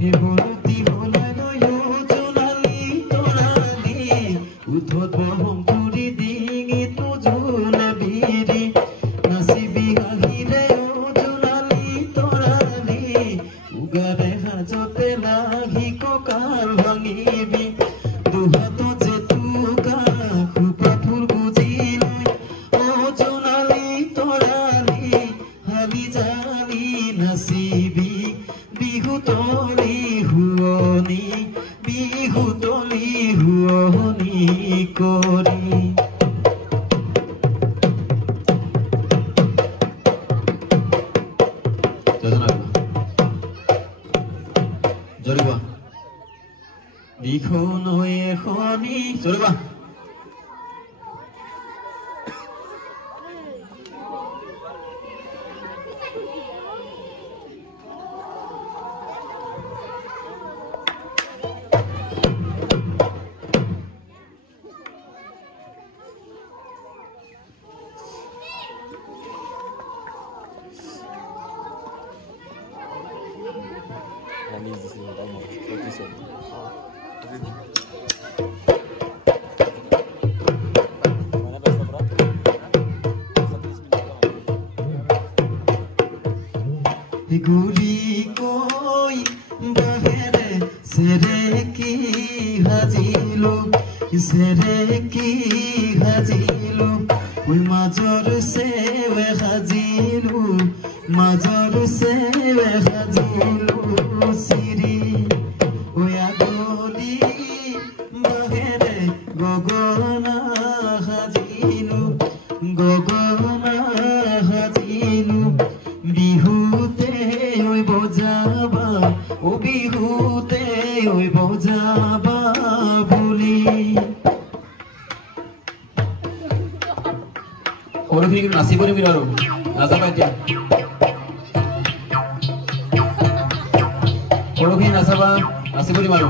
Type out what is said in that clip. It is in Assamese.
হেবলতি হলালৈ জোনালি তৰালি উদ্ধত বহম তুৰি ডিঙিত জোনা বিৰি নাচিবি হাঁহিৰে জোনালি তৰালি উগাৰে সাজতে লাগি কঁকাল ভাঙিবি দুহাত জেতুকা খোপা ফুল গুজি লৈ জোনালি তৰালি হালি জালি নাচিবি বিহুতলি হুৱনি কৰি জৰিবা দিখন এখনি জৰিবা গুৰি কৈ বাহেৰে চেৰেকি সাজিলো মাজৰ চেৱে সাজিলো চিৰি আগলি বাহেৰে গগনা সাজিলো বিহুতে বজাবা বিহুতে বজাবা বুলি সৰুখিনি নাচিব নিবি আৰু নাযাবা এতিয়া সৰুখিনি নাচাবা নাচিব দিম আৰু